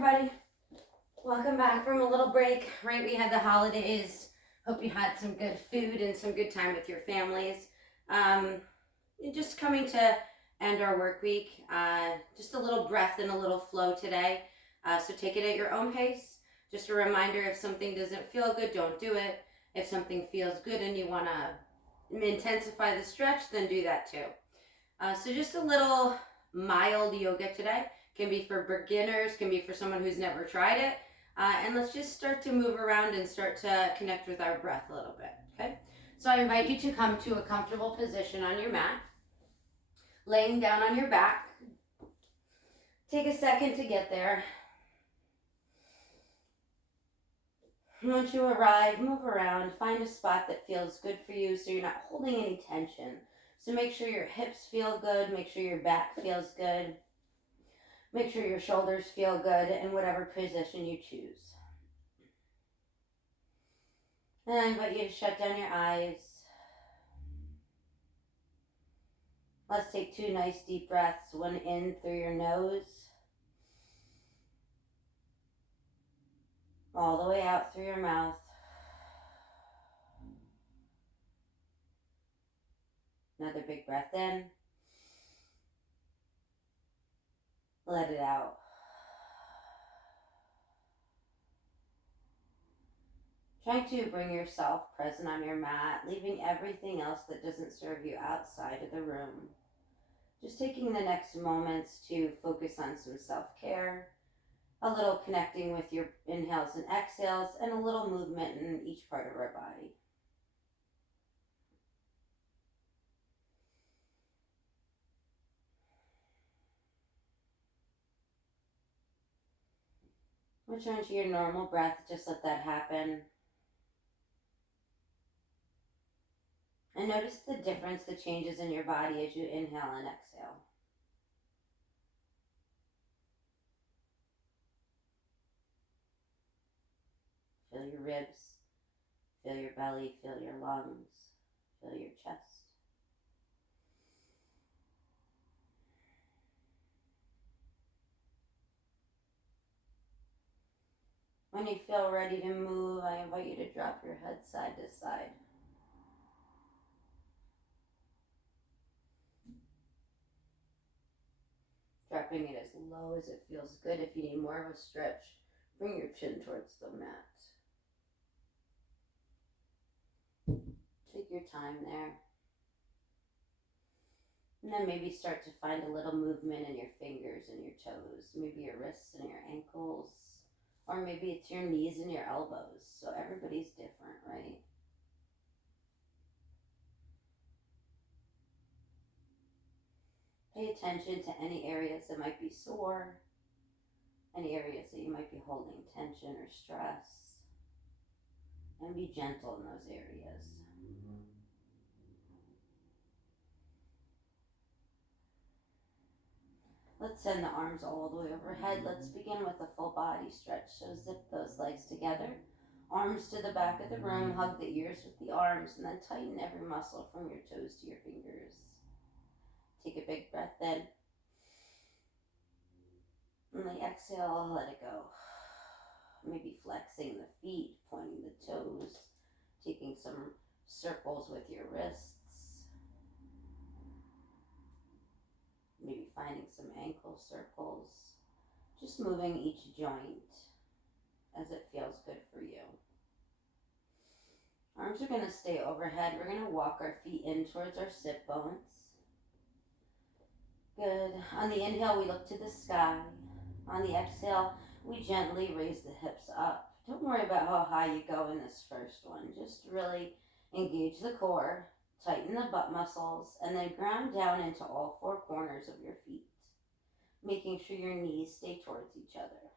everybody. Welcome back from a little break. Right, we had the holidays. Hope you had some good food and some good time with your families. Um, just coming to end our work week. Just a little breath and a little flow today. So take it at your own pace. Just a reminder, if something doesn't feel good, don't do it. If something feels good and you want to intensify the stretch, then do that too. So just a little mild yoga today. Can be for beginners, can be for someone who's never tried it. And let's just start to move around and start to connect with our breath a little bit, okay? So I invite you to come to a comfortable position on your mat, laying down on your back. Take a second to get there. Once you arrive, move around, find a spot that feels good for you so you're not holding any tension. So make sure your hips feel good, make sure your back feels good. Make sure your shoulders feel good in whatever position you choose. And I invite you to shut down your eyes. Let's take 2 nice deep breaths, one in through your nose, all the way out through your mouth. Another big breath in. Let it out. Try to bring yourself present on your mat, leaving everything else that doesn't serve you outside of the room. Just taking the next moments to focus on some self-care, a little connecting with your inhales and exhales, and a little movement in each part of our body. Return to your normal breath, just let that happen. And notice the difference, the changes in your body as you inhale and exhale. Feel your ribs, feel your belly, feel your lungs, feel your chest. When you feel ready to move, I invite you to drop your head side to side. Dropping it as low as it feels good. If you need more of a stretch, bring your chin towards the mat. Take your time there. And then maybe start to find a little movement in your fingers and your toes, maybe your wrists and your ankles, or maybe it's your knees and your elbows. So everybody's different, right? Pay attention to any areas that might be sore, any areas that you might be holding tension or stress, and be gentle in those areas. Let's send the arms all the way overhead. Let's begin with a full body stretch. So zip those legs together. Arms to the back of the room. Hug the ears with the arms. And then tighten every muscle from your toes to your fingers. Take a big breath in. And the exhale, let it go. Maybe flexing the feet, pointing the toes. Taking some circles with your wrists. Maybe finding some ankle circles. Just moving each joint as it feels good for you. Arms are going to stay overhead. We're going to walk our feet in towards our sit bones. Good. On the inhale, we look to the sky. On the exhale, we gently raise the hips up. Don't worry about how high you go in this first one. Just really engage the core, tighten the butt muscles, and then ground down into all 4 corners of your feet, making sure your knees stay towards each other.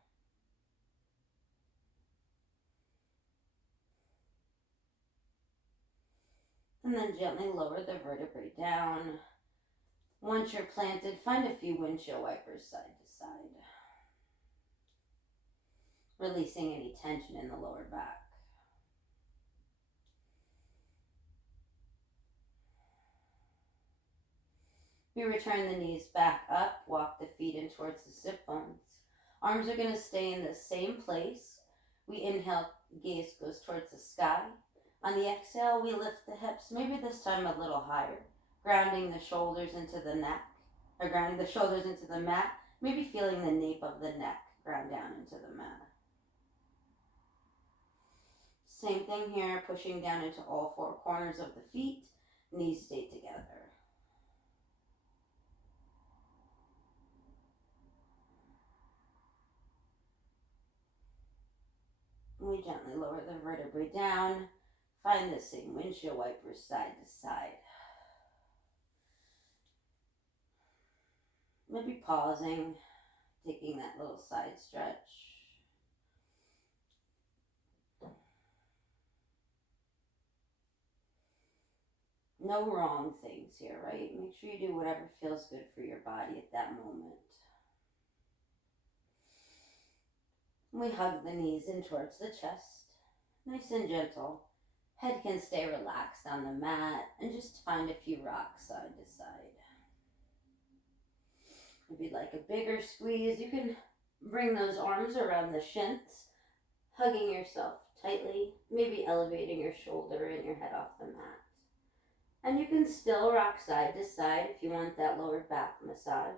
And then gently lower the vertebrae down. Once you're planted, find a few windshield wipers side to side, releasing any tension in the lower back. We return the knees back up, walk the feet in towards the sit bones. Arms are going to stay in the same place. We inhale, gaze goes towards the sky. On the exhale, we lift the hips, maybe this time a little higher, grounding the shoulders into the neck, or grounding the shoulders into the mat, maybe feeling the nape of the neck ground down into the mat. Same thing here, pushing down into all four corners of the feet, knees stay together. We gently lower the vertebrae down, find the same windshield wipers side to side. Maybe pausing, taking that little side stretch. No wrong things here, right? Make sure you do whatever feels good for your body at that moment. We hug the knees in towards the chest, nice and gentle. Head can stay relaxed on the mat, and just find a few rocks side to side. If you'd like a bigger squeeze, you can bring those arms around the shins, hugging yourself tightly, maybe elevating your shoulder and your head off the mat. And you can still rock side to side if you want that lower back massage.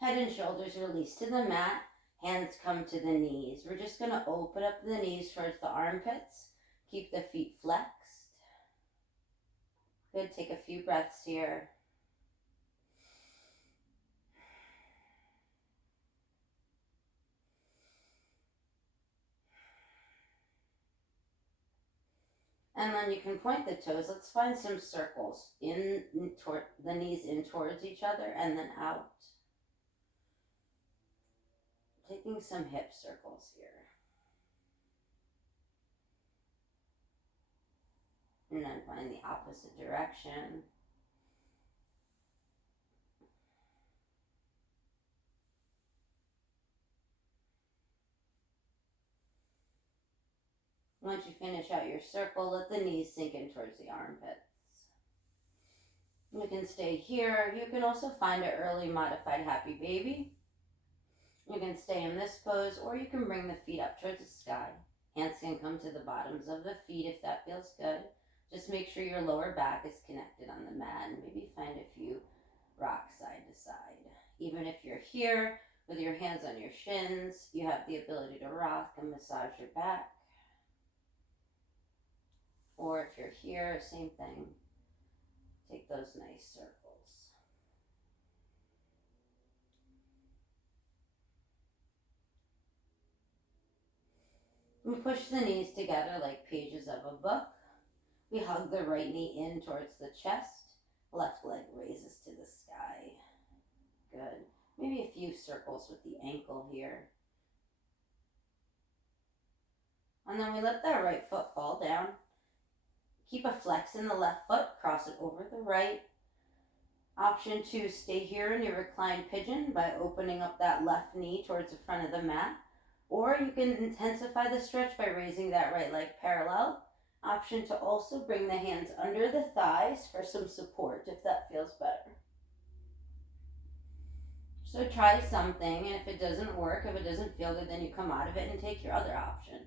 Head and shoulders release to the mat, hands come to the knees. We're just going to open up the knees towards the armpits, keep the feet flexed. Good, take a few breaths here. And then you can point the toes. Let's find some circles in toward the knees in towards each other and then out. Taking some hip circles here. And then find the opposite direction. Once you finish out your circle, let the knees sink in towards the armpits. You can stay here. You can also find an early modified happy baby. You can stay in this pose, or you can bring the feet up towards the sky. Hands can come to the bottoms of the feet if that feels good. Just make sure your lower back is connected on the mat, and maybe find a few rocks side to side. Even if you're here with your hands on your shins, you have the ability to rock and massage your back. Or if you're here, same thing. Take those nice circles. We push the knees together like pages of a book. We hug the right knee in towards the chest. Left leg raises to the sky. Good. Maybe a few circles with the ankle here. And then we let that right foot fall down. Keep a flex in the left foot, cross it over the right. Option 2, stay here in your reclined pigeon by opening up that left knee towards the front of the mat. Or you can intensify the stretch by raising that right leg parallel. Option to also bring the hands under the thighs for some support if that feels better. So try something, and if it doesn't work, if it doesn't feel good, then you come out of it and take your other option.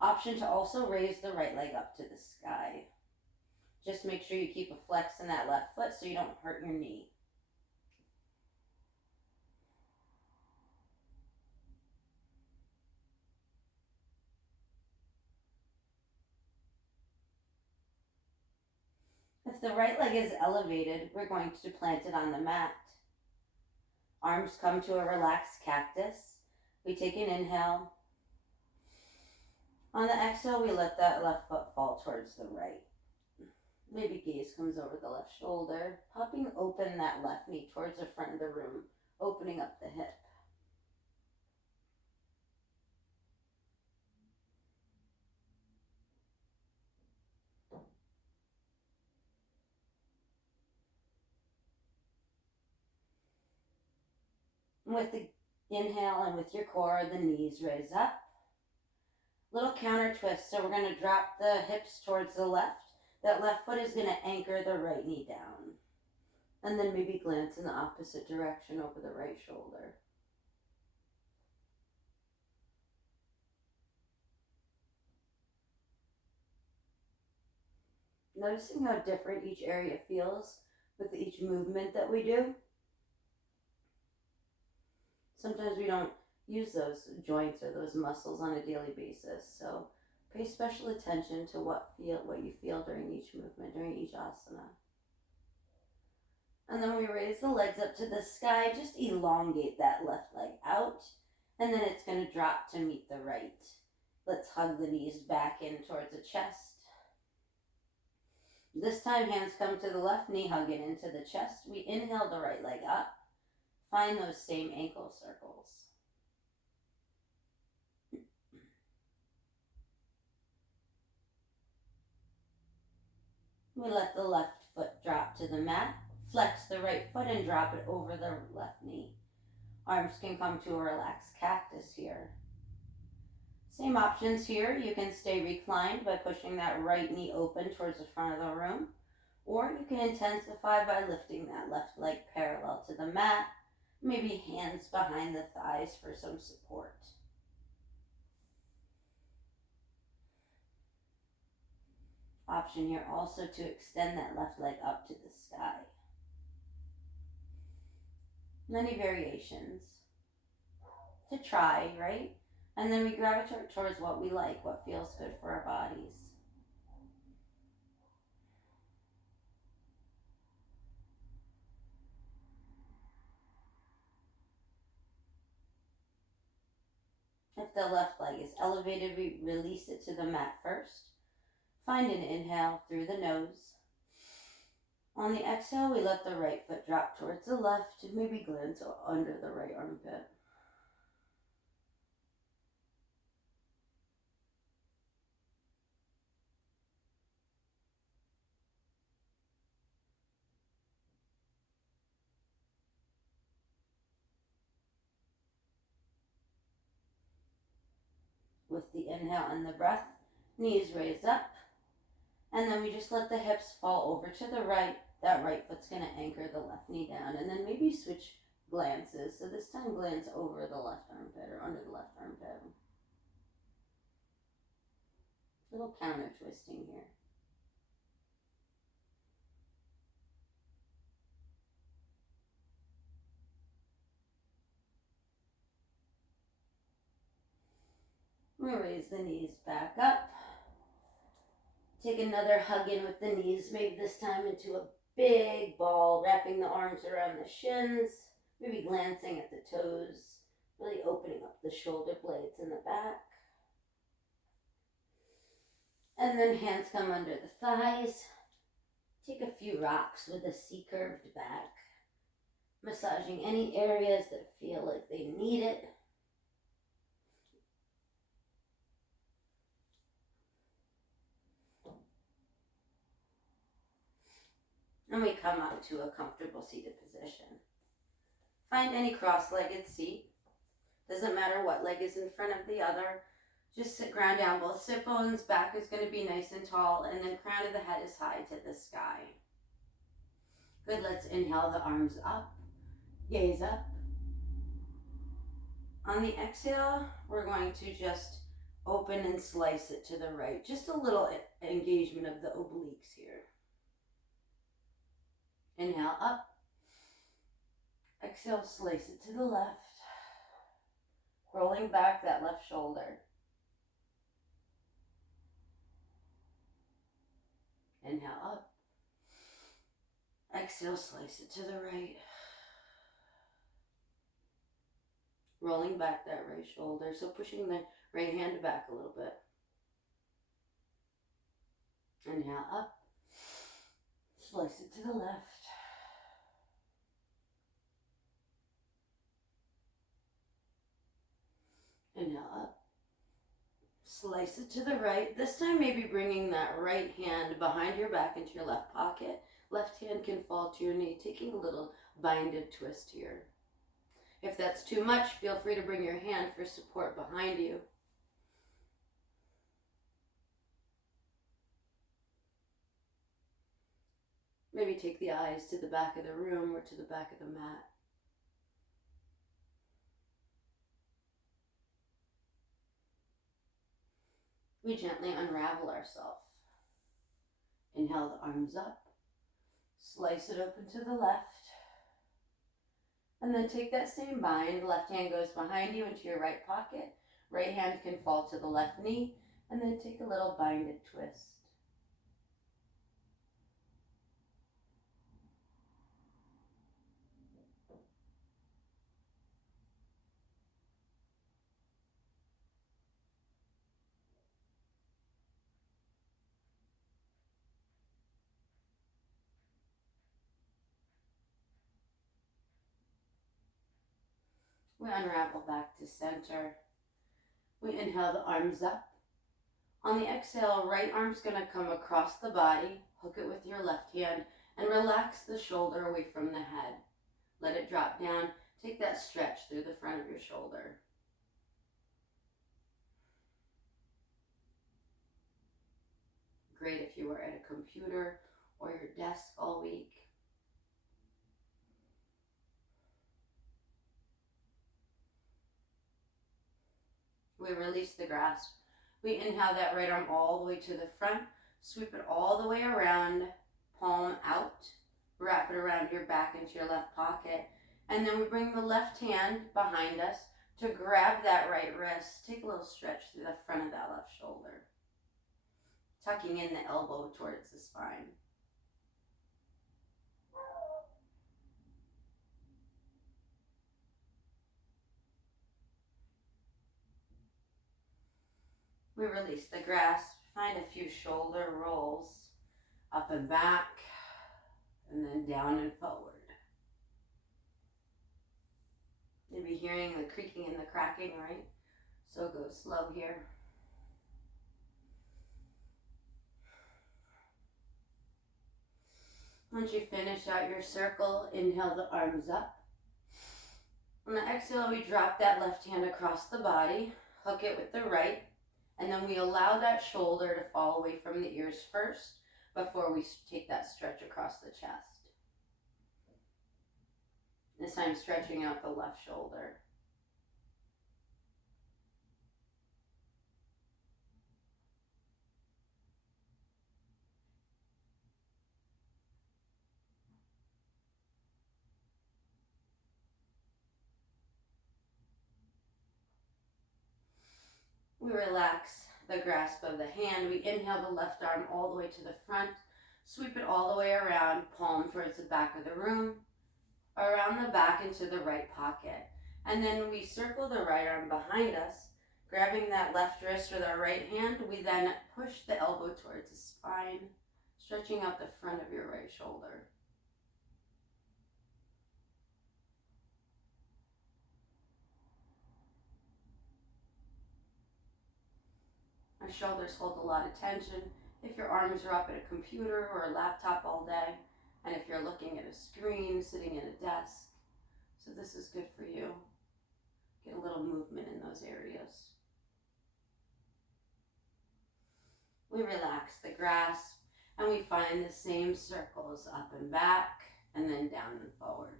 Option to also raise the right leg up to the sky. Just make sure you keep a flex in that left foot so you don't hurt your knee. If the right leg is elevated, we're going to plant it on the mat. Arms come to a relaxed cactus. We take an inhale. On the exhale, we let that left foot fall towards the right. Maybe gaze comes over the left shoulder, popping open that left knee towards the front of the room, opening up the hip. With the inhale and with your core, the knees raise up. Little counter twist. So we're going to drop the hips towards the left. That left foot is going to anchor the right knee down. And then maybe glance in the opposite direction over the right shoulder. Noticing how different each area feels with each movement that we do. Sometimes we don't use those joints or those muscles on a daily basis, so pay special attention to what you feel during each movement, during each asana. And then we raise the legs up to the sky, just elongate that left leg out, and then it's going to drop to meet the right. Let's hug the knees back in towards the chest. This time, hands come to the left knee, hug it into the chest. We inhale the right leg up. Find those same ankle circles. We let the left foot drop to the mat. Flex the right foot and drop it over the left knee. Arms can come to a relaxed cactus here. Same options here. You can stay reclined by pushing that right knee open towards the front of the room, or you can intensify by lifting that left leg parallel to the mat, maybe hands behind the thighs for some support. Option here also to extend that left leg up to the sky. Many variations to try, right? And then we gravitate towards what we like, what feels good for our bodies. If the left leg is elevated, we release it to the mat first. Find an inhale through the nose. On the exhale, we let the right foot drop towards the left and maybe glance under the right armpit. With the inhale and the breath, knees raise up, and then we just let the hips fall over to the right. That right foot's going to anchor the left knee down, and then maybe switch glances. So this time glance over the left armpit or under the left armpit. Little counter twisting here. We raise the knees back up. Take another hug in with the knees, maybe this time into a big ball, wrapping the arms around the shins, maybe glancing at the toes, really opening up the shoulder blades in the back. And then hands come under the thighs. Take a few rocks with a C-curved back, massaging any areas that feel like they need it. And we come up to a comfortable seated position. Find any cross-legged seat. Doesn't matter what leg is in front of the other. Just sit ground down, both sit bones, back is going to be nice and tall, and then crown of the head is high to the sky. Good, let's inhale the arms up, gaze up. On the exhale, we're going to just open and slice it to the right. Just a little engagement of the obliques here. Inhale up. Exhale, slice it to the left. Rolling back that left shoulder. Inhale up. Exhale, slice it to the right. Rolling back that right shoulder. So pushing the right hand back a little bit. Inhale up. Slice it to the left. Inhale up. Slice it to the right. This time maybe bringing that right hand behind your back into your left pocket. Left hand can fall to your knee, taking a little binded twist here. If that's too much, feel free to bring your hand for support behind you. Maybe take the eyes to the back of the room or to the back of the mat. We gently unravel ourselves. Inhale the arms up. Slice it open to the left. And then take that same bind. Left hand goes behind you into your right pocket. Right hand can fall to the left knee. And then take a little binded twist. We unravel back to center. We inhale the arms up. On the exhale, right arm's gonna come across the body, hook it with your left hand, and relax the shoulder away from the head. Let it drop down. Take that stretch through the front of your shoulder. Great if you were at a computer or your desk all week. We release the grasp. We inhale that right arm all the way to the front, sweep it all the way around, palm out, wrap it around your back into your left pocket, and then we bring the left hand behind us to grab that right wrist. Take a little stretch through the front of that left shoulder, tucking in the elbow towards the spine. We release the grasp, find a few shoulder rolls, up and back, and then down and forward. You'll be hearing the creaking and the cracking, right? So go slow here. Once you finish out your circle, inhale the arms up. On the exhale, we drop that left hand across the body, hook it with the right, and then we allow that shoulder to fall away from the ears first before we take that stretch across the chest. This time stretching out the left shoulder. We relax the grasp of the hand. We inhale the left arm all the way to the front, sweep it all the way around, palm towards the back of the room, around the back into the right pocket. And then we circle the right arm behind us, grabbing that left wrist with our right hand. We then push the elbow towards the spine, stretching out the front of your right shoulder. Our shoulders hold a lot of tension if your arms are up at a computer or a laptop all day, and if you're looking at a screen, sitting at a desk. So this is good for you. Get a little movement in those areas. We relax the grasp and we find the same circles up and back and then down and forward.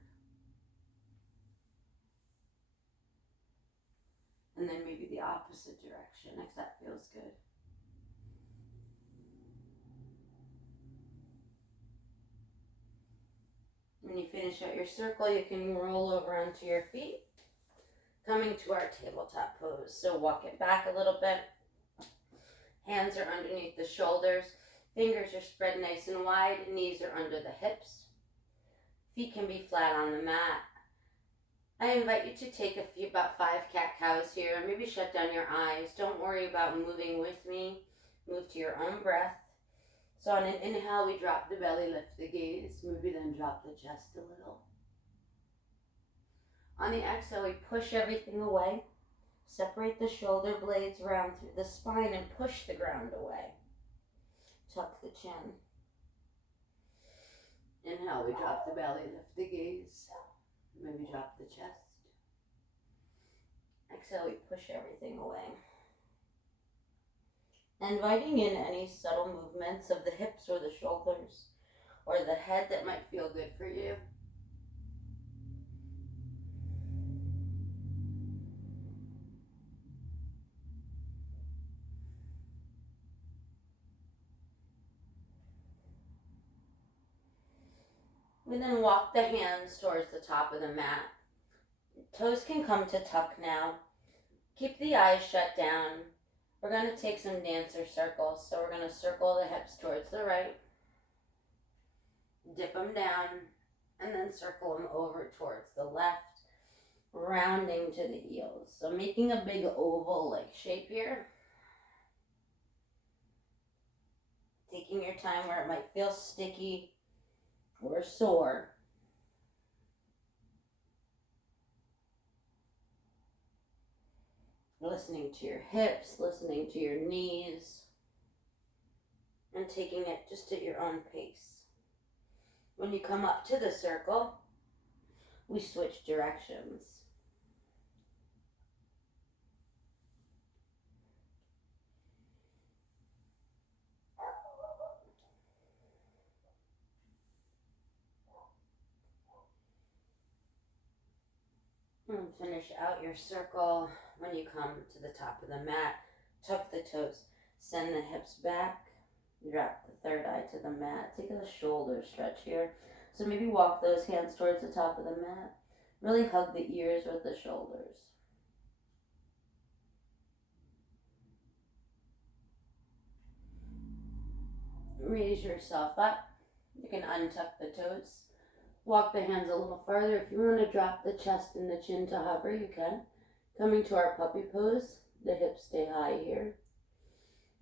And then maybe the opposite direction if that feels good. When you finish out your circle, you can roll over onto your feet, coming to our tabletop pose. So walk it back a little bit. Hands are underneath the shoulders. Fingers are spread nice and wide. Knees are under the hips. Feet can be flat on the mat. I invite you to take about 5 cat-cows here. Maybe shut down your eyes. Don't worry about moving with me. Move to your own breath. So on an inhale, we drop the belly, lift the gaze. Maybe then drop the chest a little. On the exhale, we push everything away. Separate the shoulder blades around through the spine and push the ground away. Tuck the chin. Inhale, we drop the belly, lift the gaze. Maybe drop the chest. Exhale, we push everything away. Inviting in any subtle movements of the hips or the shoulders. or the head that might feel good for you. We then walk the hands towards the top of the mat. Toes can come to tuck now. Keep the eyes shut down. We're going to take some dancer circles. So we're going to circle the hips towards the right, dip them down, and then circle them over towards the left, rounding to the heels. So making a big oval-like shape here. Taking your time where it might feel sticky or sore. Listening to your hips, listening to your knees, and taking it just at your own pace. When you come up to the circle, we switch directions. And finish out your circle. When you come to the top of the mat, tuck the toes, send the hips back, drop the third eye to the mat. Take a shoulder stretch here. So maybe walk those hands towards the top of the mat. Really hug the ears with the shoulders. Raise yourself up. You can untuck the toes. Walk the hands a little farther. If you want to drop the chest and the chin to hover, you can. Coming to our puppy pose, the hips stay high here.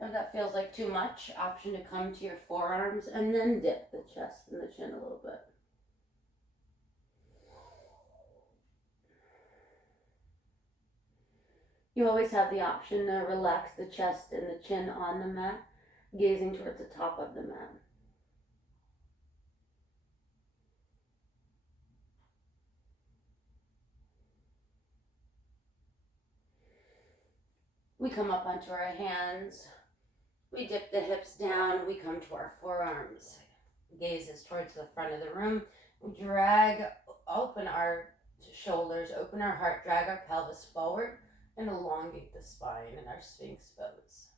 If that feels like too much, option to come to your forearms and then dip the chest and the chin a little bit. You always have the option to relax the chest and the chin on the mat, gazing towards the top of the mat. We come up onto our hands. We dip the hips down. We come to our forearms. Gaze is towards the front of the room. We drag, open our shoulders, open our heart, drag our pelvis forward, and elongate the spine in our Sphinx pose.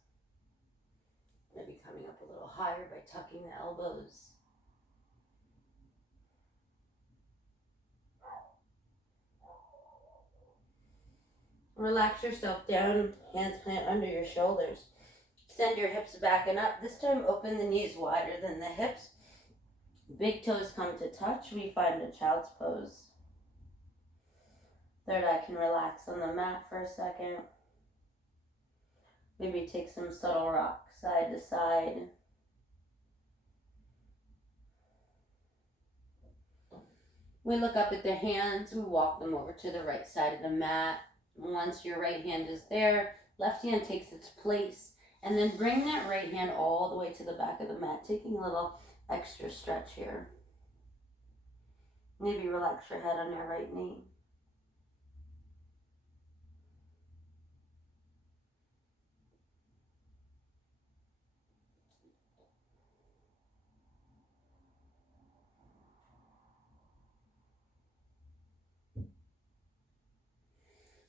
Maybe coming up a little higher by tucking the elbows. Relax yourself down, hands plant under your shoulders. Send your hips back and up. This time open the knees wider than the hips. Big toes come to touch. We find a child's pose. Third eye can relax on the mat for a second. Maybe take some subtle rock side to side. We look up at the hands. We walk them over to the right side of the mat. Once your right hand is there, left hand takes its place. And then bring that right hand all the way to the back of the mat, taking a little extra stretch here. Maybe relax your head on your right knee.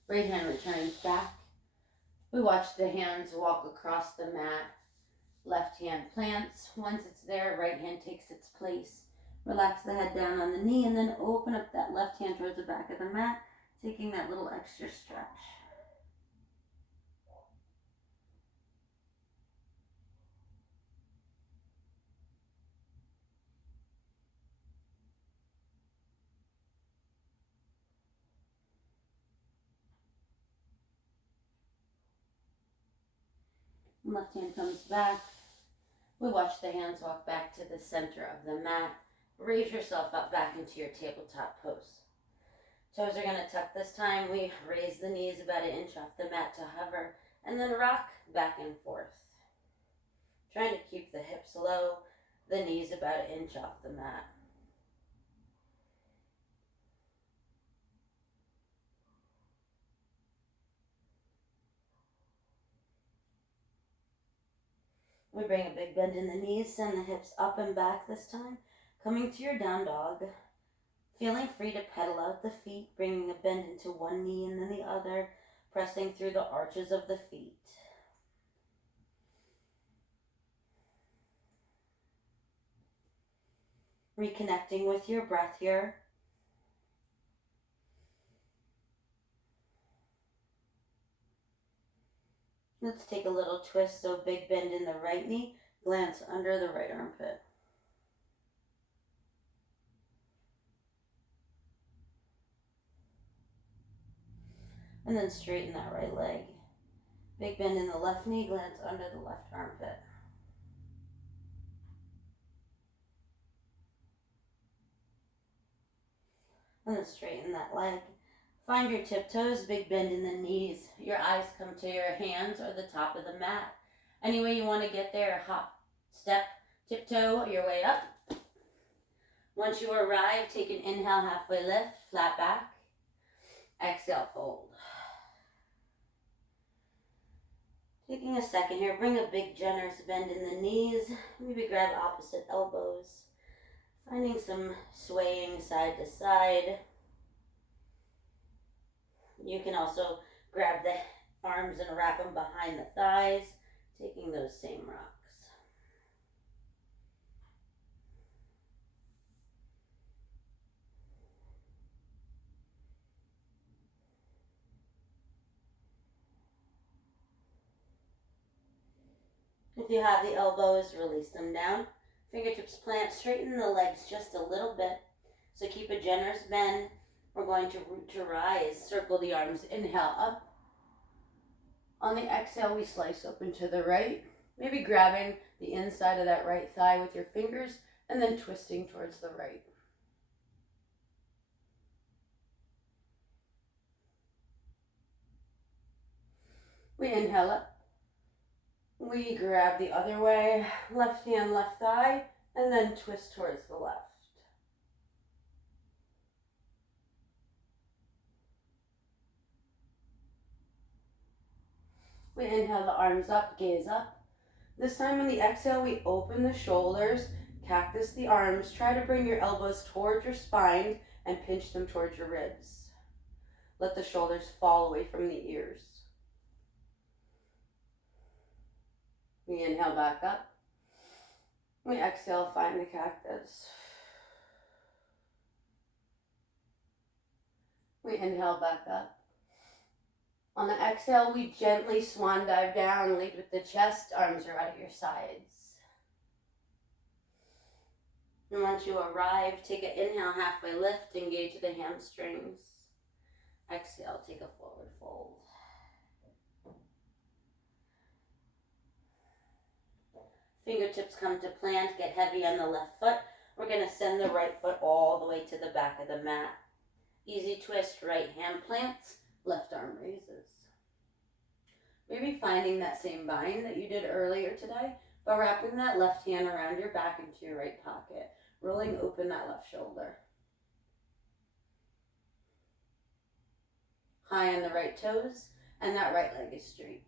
Right hand returns back. We watch the hands walk across the mat. Left hand plants. Once it's there, right hand takes its place. Relax the head down on the knee and then open up that left hand towards the back of the mat, taking that little extra stretch. Left hand comes back. We watch the hands walk back to the center of the mat. Raise yourself up back into your tabletop pose. Toes are going to tuck this time. We raise the knees about 1 inch off the mat to hover and then rock back and forth. Trying to keep the hips low, the knees about 1 inch off the mat. We bring a big bend in the knees, send the hips up and back this time. Coming to your down dog, feeling free to pedal out the feet, bringing a bend into one knee and then the other, pressing through the arches of the feet. Reconnecting with your breath here. Let's take a little twist, so big bend in the right knee, glance under the right armpit. And then straighten that right leg. Big bend in the left knee, glance under the left armpit. And then straighten that leg. Find your tiptoes, big bend in the knees. Your eyes come to your hands or the top of the mat. Any way you want to get there, hop, step, tiptoe your way up. Once you arrive, take an inhale, halfway lift, flat back. Exhale, fold. Taking a second here, bring a big generous bend in the knees. Maybe grab opposite elbows. Finding some swaying side to side. You can also grab the arms and wrap them behind the thighs, taking those same rocks. If you have the elbows, release them down. Fingertips plant, straighten the legs just a little bit. So keep a generous bend. We're going to root to rise. Circle the arms, inhale up. On the exhale, we slice open to the right. Maybe grabbing the inside of that right thigh with your fingers and then twisting towards the right. We inhale up. We grab the other way, left hand, left thigh, and then twist towards the left. We inhale the arms up, gaze up. This time on the exhale, we open the shoulders, cactus the arms. Try to bring your elbows towards your spine and pinch them towards your ribs. Let the shoulders fall away from the ears. We inhale back up. We exhale, find the cactus. We inhale back up. On the exhale, we gently swan dive down, lead with the chest, arms are out at your sides. And once you arrive, take an inhale, halfway lift, engage the hamstrings. Exhale, take a forward fold. Fingertips come to plant, get heavy on the left foot. We're going to send the right foot all the way to the back of the mat. Easy twist, right hand plants, left arm raises. Maybe finding that same bind that you did earlier today, but wrapping that left hand around your back into your right pocket, rolling open that left shoulder. High on the right toes, and that right leg is straight.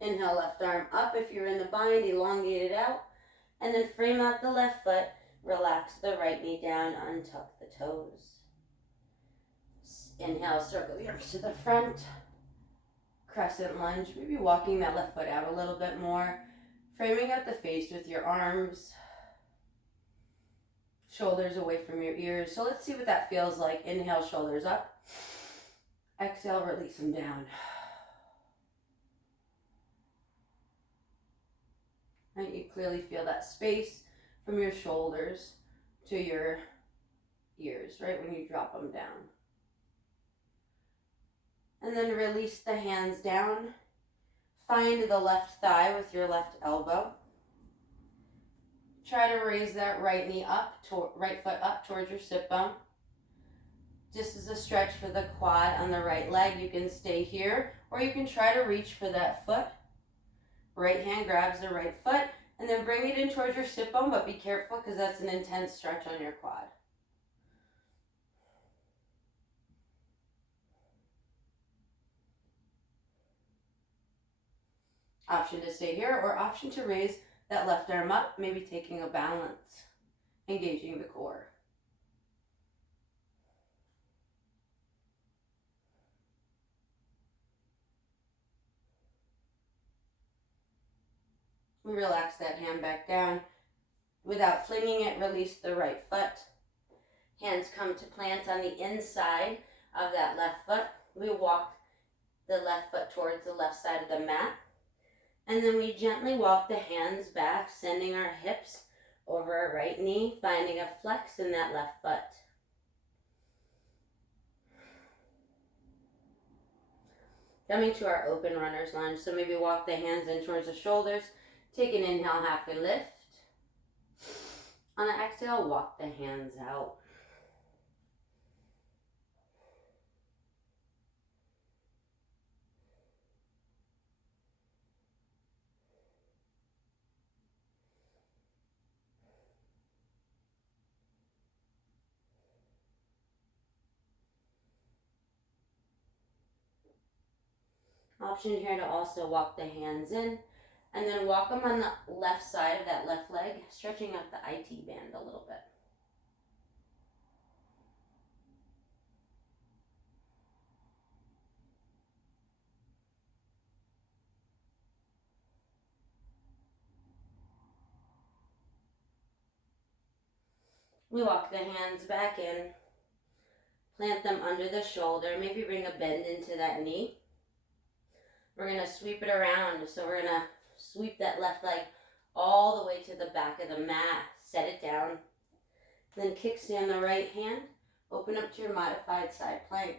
Inhale, left arm up if you're in the bind, elongate it out, and then frame out the left foot, relax the right knee down, untuck the toes. Inhale, circle the arms to the front, crescent lunge, maybe walking that left foot out a little bit more, framing out the face with your arms, shoulders away from your ears. So let's see what that feels like. Inhale, shoulders up. Exhale, release them down. And you clearly feel that space from your shoulders to your ears, right when you drop them down. And then release the hands down. Find the left thigh with your left elbow. Try to raise that right knee up, right foot up towards your sit bone. Just as a stretch for the quad on the right leg, you can stay here, or you can try to reach for that foot. Right hand grabs the right foot, and then bring it in towards your sit bone, but be careful because that's an intense stretch on your quad. Option to stay here or option to raise that left arm up, maybe taking a balance, engaging the core. We relax that hand back down. Without flinging it, release the right foot. Hands come to plant on the inside of that left foot. We walk the left foot towards the left side of the mat. And then we gently walk the hands back, sending our hips over our right knee, finding a flex in that left foot. Coming to our open runner's lunge. So maybe walk the hands in towards the shoulders. Take an inhale, halfway lift. On the exhale, walk the hands out. Option here to also walk the hands in and then walk them on the left side of that left leg, stretching out the IT band a little bit. We walk the hands back in, plant them under the shoulder, maybe bring a bend into that knee. We're going to sweep it around, so we're going to sweep that left leg all the way to the back of the mat, set it down, then kickstand the right hand, open up to your modified side plank.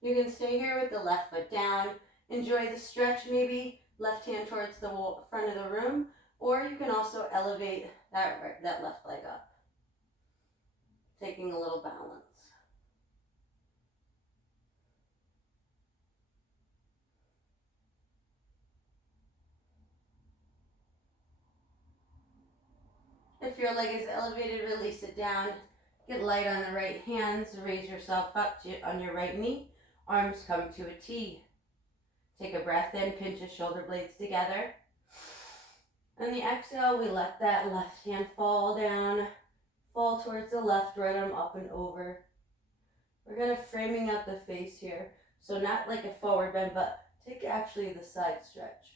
You can stay here with the left foot down, enjoy the stretch, maybe left hand towards the front of the room, or you can also elevate that left leg up, taking a little balance. If your leg is elevated, release it down. Get light on the right hands. Raise yourself up on your right knee. Arms come to a T. Take a breath in, pinch the shoulder blades together. On the exhale, we let that left hand fall down, fall towards the left, right arm up and over. We're going to framing out the face here. So not like a forward bend, but take actually the side stretch.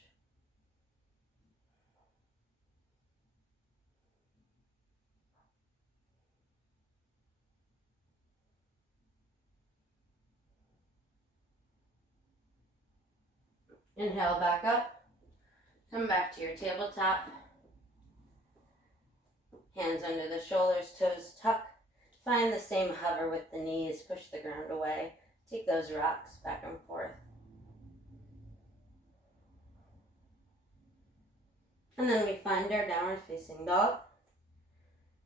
Inhale back up. Come back to your tabletop. Hands under the shoulders, toes tuck. Find the same hover with the knees. Push the ground away. Take those rocks back and forth. And then we find our downward facing dog.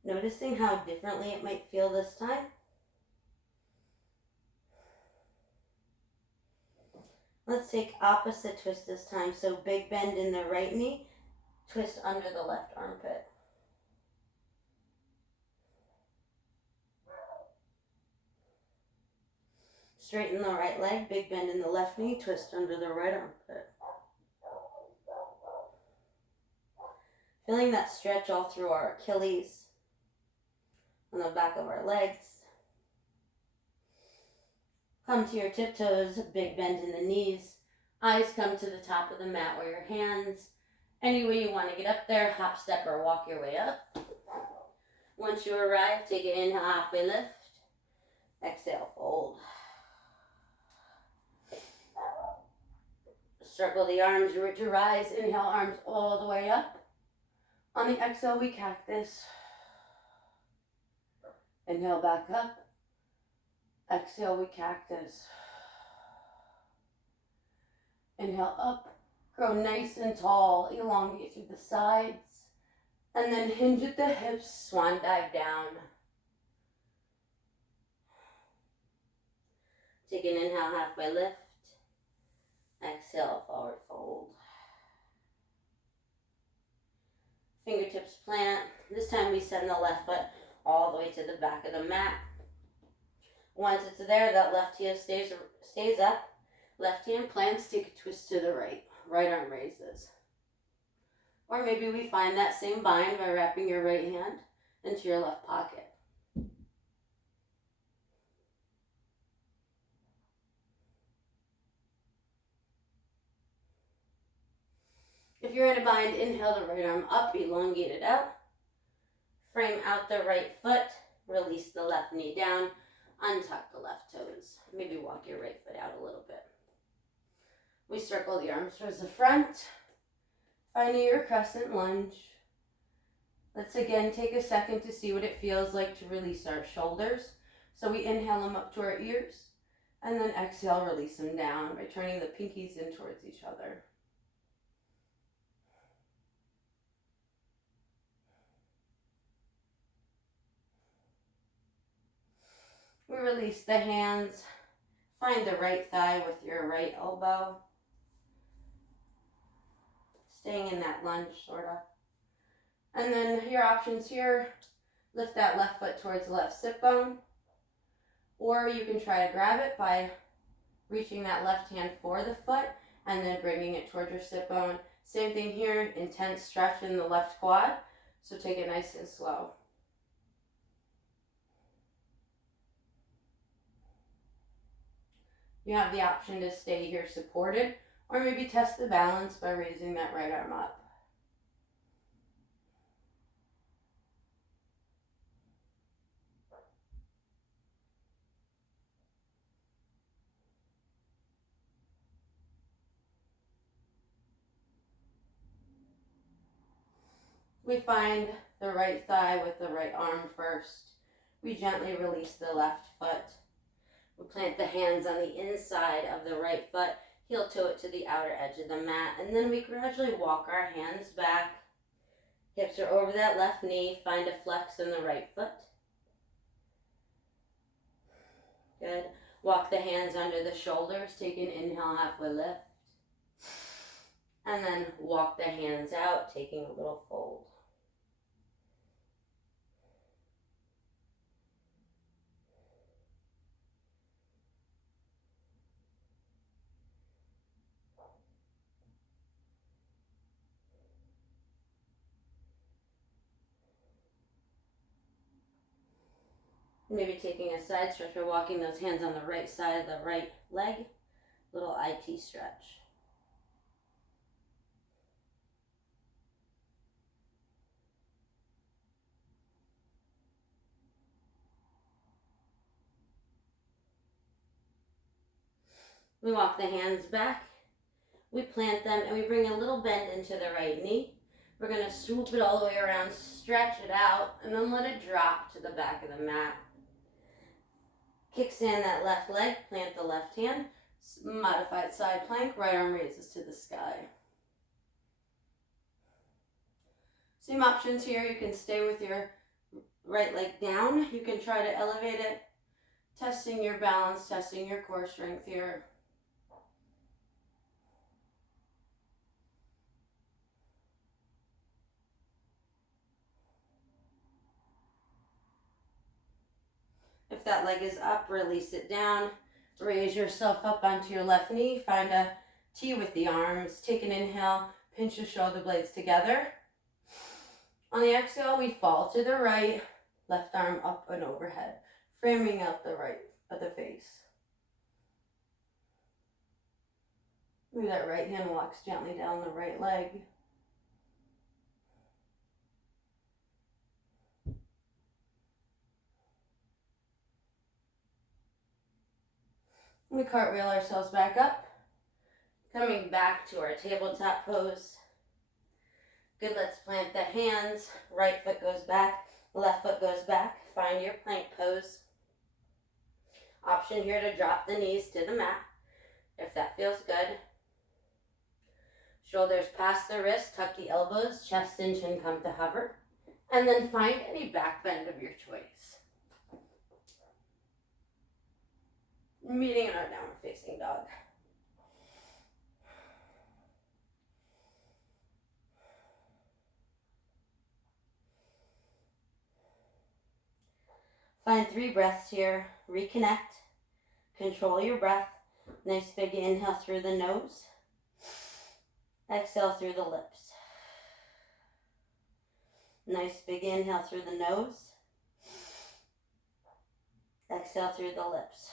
Noticing how differently it might feel this time. Let's take opposite twist this time. So big bend in the right knee, twist under the left armpit. Straighten the right leg, big bend in the left knee, twist under the right armpit. Feeling that stretch all through our Achilles, on the back of our legs. Come to your tiptoes, big bend in the knees. Eyes come to the top of the mat or your hands. Any way you want to get up there, hop, step, or walk your way up. Once you arrive, take an inhale, halfway lift. Exhale, fold. Circle the arms, root to rise. Inhale, arms all the way up. On the exhale, we cactus. Inhale, back up. Exhale, we cactus. Inhale, up. Grow nice and tall. Elongate through the sides. And then hinge at the hips. Swan dive down. Take an inhale, halfway lift. Exhale, forward fold. Fingertips plant. This time we send the left foot all the way to the back of the mat. Once it's there, that left heel stays up. Left hand plants, take a twist to the right. Right arm raises. Or maybe we find that same bind by wrapping your right hand into your left pocket. If you're in a bind, inhale the right arm up, elongate it out. Frame out the right foot, release the left knee down, untuck the left toes. Maybe walk your right foot out a little bit. We circle the arms towards the front, finding your crescent lunge. Let's again take a second to see what it feels like to release our shoulders. So we inhale them up to our ears, and then exhale, release them down by turning the pinkies in towards each other. We release the hands, find the right thigh with your right elbow. Staying in that lunge, sort of. And then your options here, lift that left foot towards the left sit bone, or you can try to grab it by reaching that left hand for the foot and then bringing it towards your sit bone. Same thing here, intense stretch in the left quad, so take it nice and slow. You have the option to stay here supported, or maybe test the balance by raising that right arm up. We find the right thigh with the right arm first. We gently release the left foot. We plant the hands on the inside of the right foot, heel toe it to the outer edge of the mat, and then we gradually walk our hands back. Hips are over that left knee. Find a flex in the right foot. Good. Walk the hands under the shoulders. Take an inhale, halfway lift. And then walk the hands out, taking a little fold. Maybe taking a side stretch by walking those hands on the right side of the right leg. Little IT stretch. We walk the hands back. We plant them and we bring a little bend into the right knee. We're going to swoop it all the way around, stretch it out, and then let it drop to the back of the mat. Kickstand that left leg, plant the left hand, modified side plank, right arm raises to the sky. Same options here. You can stay with your right leg down. You can try to elevate it, testing your balance, testing your core strength here. If that leg is up, release it down. Raise yourself up onto your left knee. Find a T with the arms. Take an inhale. Pinch the shoulder blades together. On the exhale, we fall to the right. Left arm up and overhead. Framing out the right of the face. Move that right hand walks gently down the right leg. We cartwheel ourselves back up, coming back to our tabletop pose. Good, let's plant the hands. Right foot goes back, left foot goes back. Find your plank pose. Option here to drop the knees to the mat, if that feels good. Shoulders past the wrist, tuck the elbows, chest and chin come to hover. And then find any back bend of your choice. Meeting in our downward facing dog. Find 3 breaths here. Reconnect. Control your breath. Nice big inhale through the nose. Exhale through the lips. Nice big inhale through the nose. Exhale through the lips.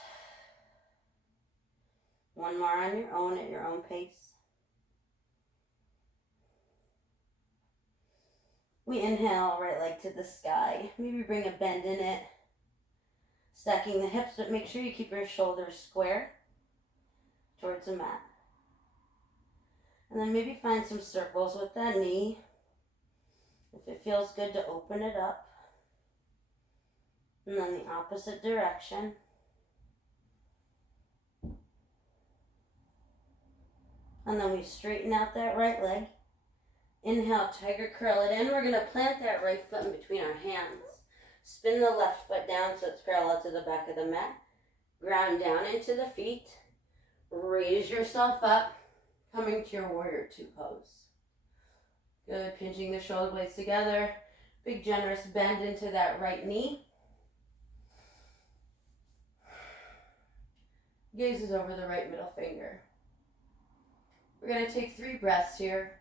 One more on your own at your own pace. We inhale, right leg to the sky. Maybe bring a bend in it. Stacking the hips, but make sure you keep your shoulders square towards the mat. And then maybe find some circles with that knee. If it feels good to open it up. And then the opposite direction. And then we straighten out that right leg. Inhale, tiger curl it in. We're going to plant that right foot in between our hands. Spin the left foot down so it's parallel to the back of the mat. Ground down into the feet. Raise yourself up, coming to your warrior two pose. Good, pinching the shoulder blades together. Big generous bend into that right knee. Gaze is over the right middle finger. We're going to take 3 breaths here,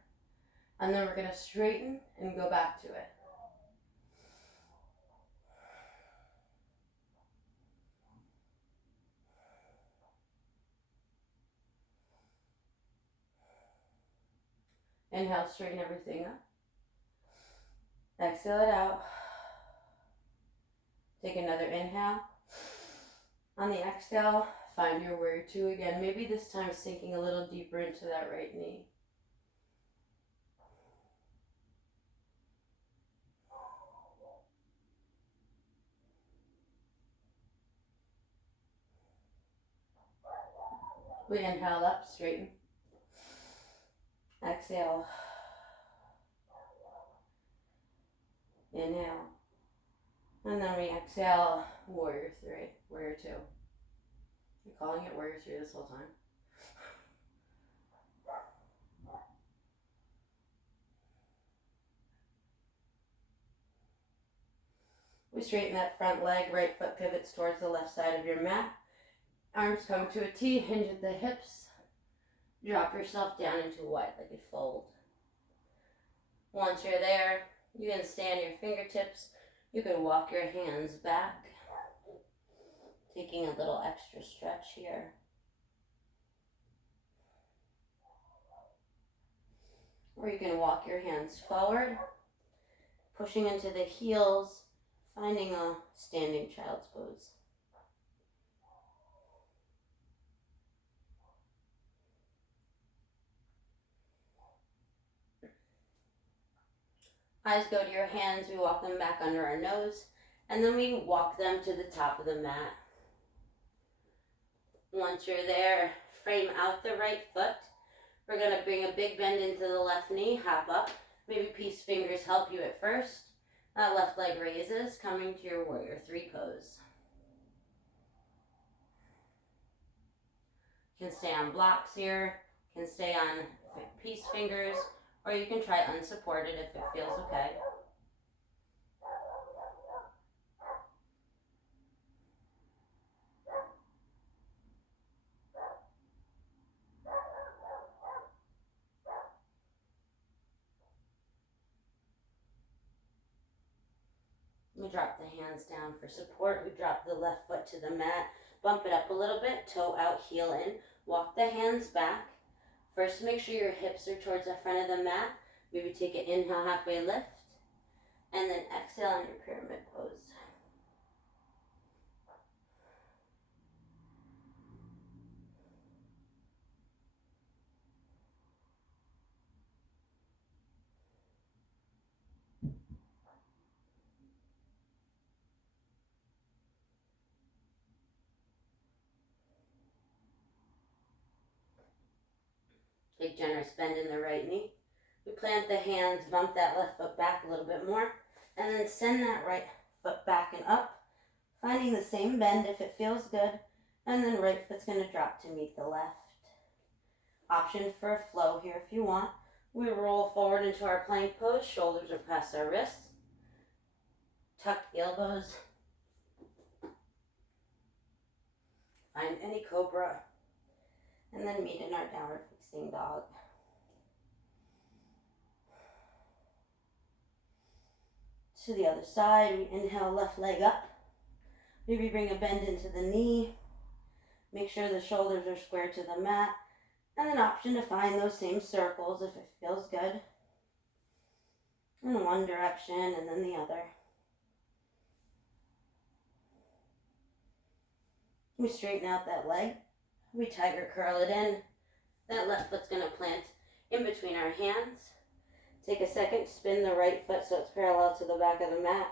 and then we're going to straighten and go back to it. Inhale, straighten everything up. Exhale it out. Take another inhale. On the exhale, find your warrior two again. Maybe this time sinking a little deeper into that right knee. We inhale up, straighten. Exhale. Inhale. And then we exhale, warrior three, warrior two. You're calling it warrior three this whole time. We straighten that front leg, right foot pivots towards the left side of your mat. Arms come to a T, hinge at the hips. Drop yourself down into a wide-legged fold. Once you're there, you can stay on your fingertips. You can walk your hands back, taking a little extra stretch here. Or you can walk your hands forward, pushing into the heels, finding a standing child's pose. Eyes go to your hands, we walk them back under our nose, and then we walk them to the top of the mat. Once you're there, frame out the right foot. We're going to bring a big bend into the left knee, hop up. Maybe peace fingers help you at first. That left leg raises, coming to your warrior three pose. You can stay on blocks here, you can stay on peace fingers, or you can try unsupported if it feels okay. We drop the hands down for support. We drop the left foot to the mat. Bump it up a little bit, toe out, heel in. Walk the hands back. First, make sure your hips are towards the front of the mat. Maybe take an inhale, halfway lift. And then exhale in your pyramid pose. Big generous bend in the right knee. We plant the hands, bump that left foot back a little bit more, and then send that right foot back and up, finding the same bend if it feels good, and then right foot's going to drop to meet the left. Option for a flow here if you want. We roll forward into our plank pose, shoulders are past our wrists. Tuck the elbows. Find any cobra. And then meet in our downward facing dog. To the other side, we inhale, left leg up. Maybe bring a bend into the knee. Make sure the shoulders are square to the mat. And an option to find those same circles if it feels good. In one direction and then the other. We straighten out that leg. We tiger curl it in. That left foot's going to plant in between our hands. Take a second, spin the right foot so it's parallel to the back of the mat.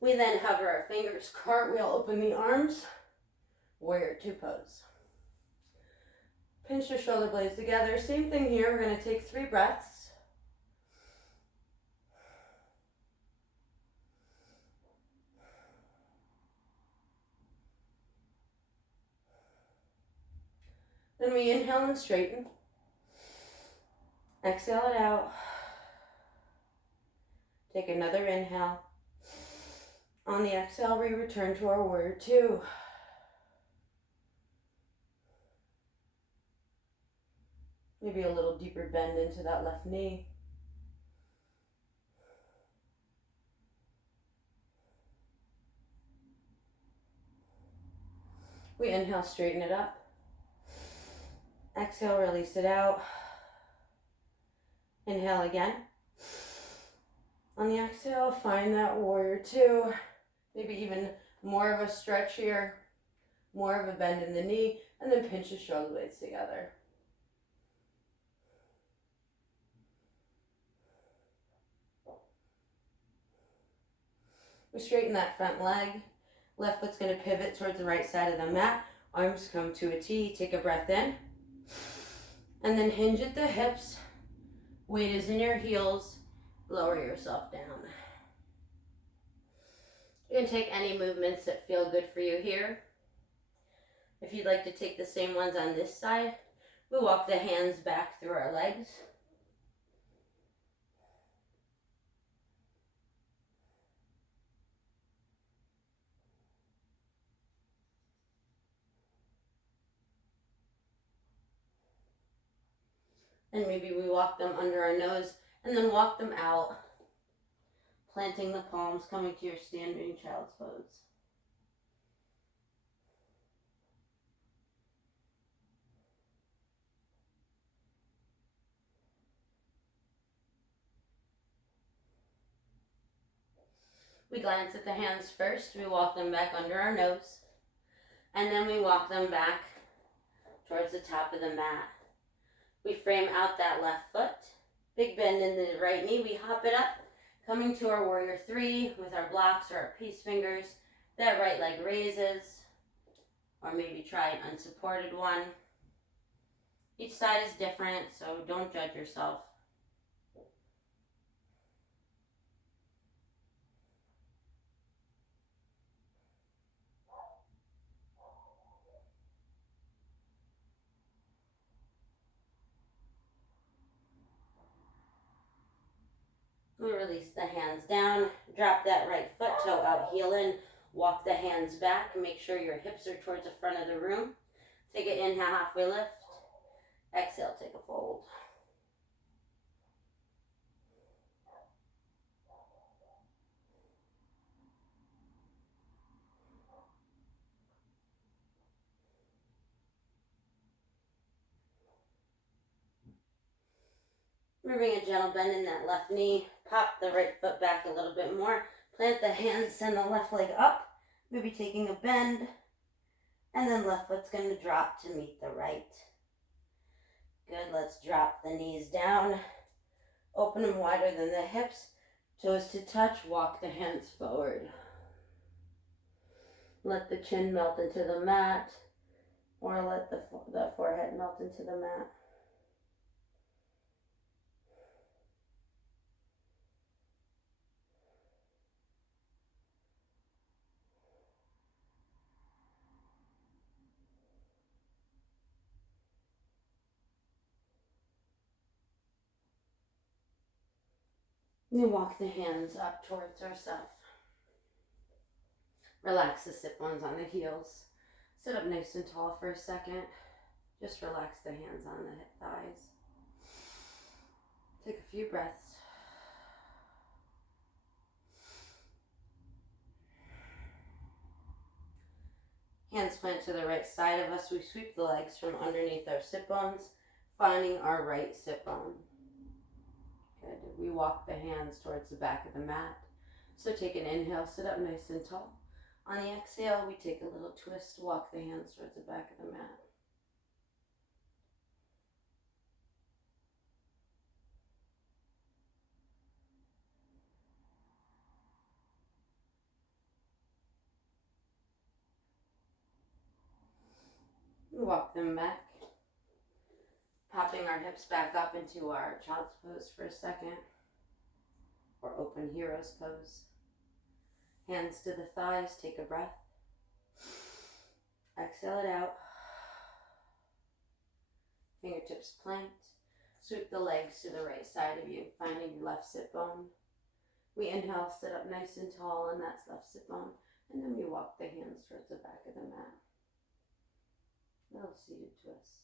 We then hover our fingers, cartwheel, open the arms, warrior two pose. Pinch your shoulder blades together. Same thing here, we're going to take 3 breaths. Then we inhale and straighten. Exhale it out. Take another inhale. On the exhale, we return to our warrior two. Maybe a little deeper bend into that left knee. We inhale, straighten it up. Exhale, release it out. Inhale again. On the exhale, find that warrior two. Maybe even more of a stretch here. More of a bend in the knee. And then pinch the shoulder blades together. We straighten that front leg. Left foot's going to pivot towards the right side of the mat. Arms come to a T. Take a breath in. And then hinge at the hips. Weight is in your heels. Lower yourself down. You can take any movements that feel good for you here. If you'd like to take the same ones on this side, we walk the hands back through our legs. And maybe we walk them under our nose and then walk them out, planting the palms, coming to your standing child's pose. We glance at the hands first. We walk them back under our nose. And then we walk them back towards the top of the mat. We frame out that left foot. Big bend in the right knee. We hop it up, coming to our warrior three with our blocks or our peace fingers. That right leg raises. Or maybe try an unsupported one. Each side is different, so don't judge yourself. We release the hands down, drop that right foot, toe out, heel in, walk the hands back, and make sure your hips are towards the front of the room. Take an inhale, halfway lift. Exhale, take a fold. We're bring a gentle bend in that left knee. Pop the right foot back a little bit more. Plant the hands, send the left leg up. Maybe taking a bend. And then left foot's going to drop to meet the right. Good, let's drop the knees down. Open them wider than the hips. Toes to touch, walk the hands forward. Let the chin melt into the mat. Or let the forehead melt into the mat. And you walk the hands up towards ourselves. Relax the sit bones on the heels. Sit up nice and tall for a second. Just relax the hands on the hip thighs. Take a few breaths. Hands plant to the right side of us. We sweep the legs from underneath our sit bones, finding our right sit bone. Good. We walk the hands towards the back of the mat. So take an inhale, sit up nice and tall. On the exhale, we take a little twist, walk the hands towards the back of the mat. We walk them back, popping our hips back up into our child's pose for a second, or open hero's pose. Hands to the thighs, take a breath. Exhale it out. Fingertips plant. Sweep the legs to the right side of you, finding your left sit bone. We inhale, sit up nice and tall, and that's left sit bone. And then we walk the hands towards the back of the mat. Little seated twist.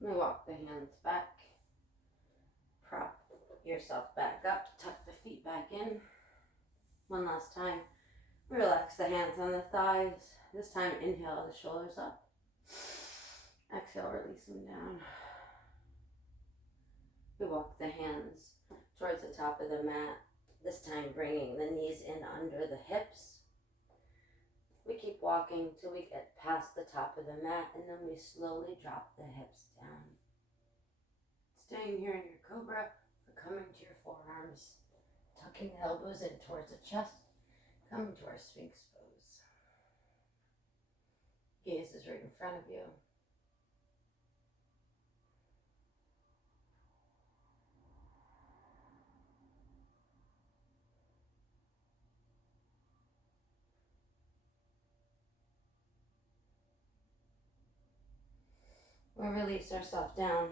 We walk the hands back. Prop yourself back up. Tuck the feet back in. One last time. Relax the hands on the thighs. This time, inhale the shoulders up. Exhale, release them down. We walk the hands towards the top of the mat. This time, bringing the knees in under the hips. We keep walking till we get past the top of the mat, and then we slowly drop the hips down. Staying here in your cobra, we're coming to your forearms, tucking the elbows in towards the chest, coming to our Sphinx pose. Gaze is right in front of you. We release ourselves down.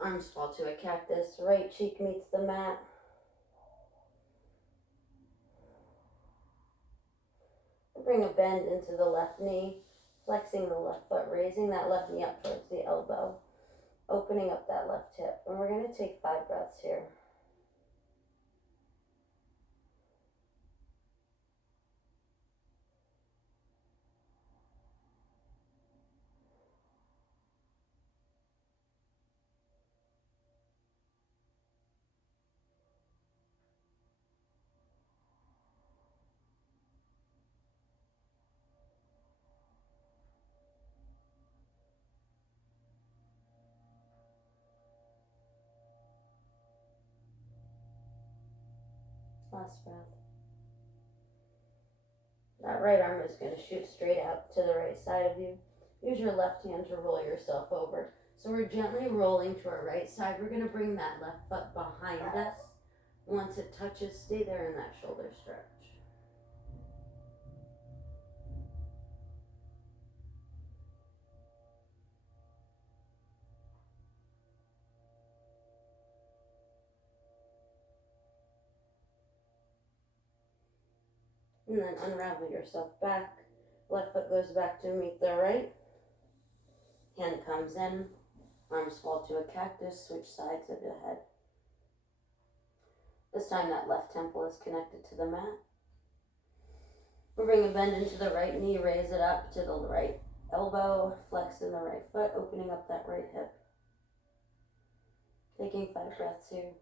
Arms fall to a cactus. Right cheek meets the mat. Bring a bend into the left knee, flexing the left foot, raising that left knee up towards the elbow, opening up that left hip. And we're going to take 5 breaths here. Last breath. That right arm is going to shoot straight out to the right side of you. Use your left hand to roll yourself over. So we're gently rolling to our right side. We're going to bring that left foot behind us. Once it touches, stay there in that shoulder stretch. And then unravel yourself back. Left foot goes back to meet the right. Hand comes in. Arms fall to a cactus. Switch sides of the head. This time that left temple is connected to the mat. We'll bring a bend into the right knee. Raise it up to the right elbow. Flex in the right foot. Opening up that right hip. Taking 5 breaths here.